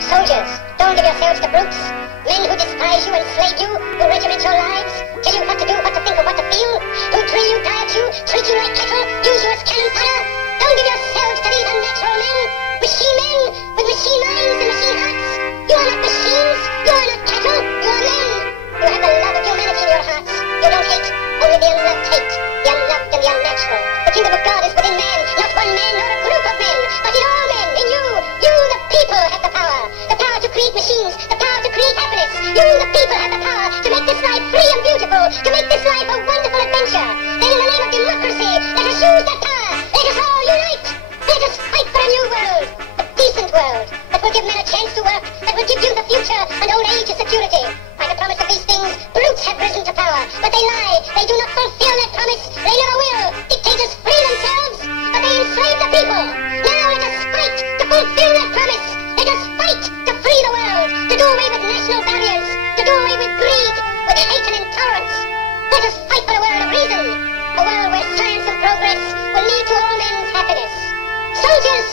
Soldiers, don't give yourselves to brutes. Men who despise you, enslave you, who regiment your lives, tell you what to do, what to think, and what to feel, who drill you, diet you, treat you like cattle, use you as cannon fodder. Don't give yourselves to these unnatural men, machine men with machine minds and machine hearts. You are not machines, you are not cattle, you are men. You have the love of humanity in your hearts. You don't hate, only the unloved hate, the unloved and the unnatural. The kingdom of God is within man, not one man nor a group of men, but in all men, in you. You, the people, have the power to create machines, the power to create happiness. You, the people, have the power to make this life free and beautiful, to make this life a wonderful adventure. Then in the name of democracy, let us use that power. Let us all unite. Let us fight for a new world, a decent world, that will give men a chance to work, that will give you the future and old age a security. By the promise of these things, brutes have risen to power, but they lie. They do not fulfill that promise. They never will. Dictators free themselves, but they enslave the people. Now let us fight to fulfill that promise. Let us fight to free the world, to do away with national barriers, to do away with greed, with hate and intolerance. Let us fight for a world of reason, a world where science and progress will lead to all men's happiness. Soldiers,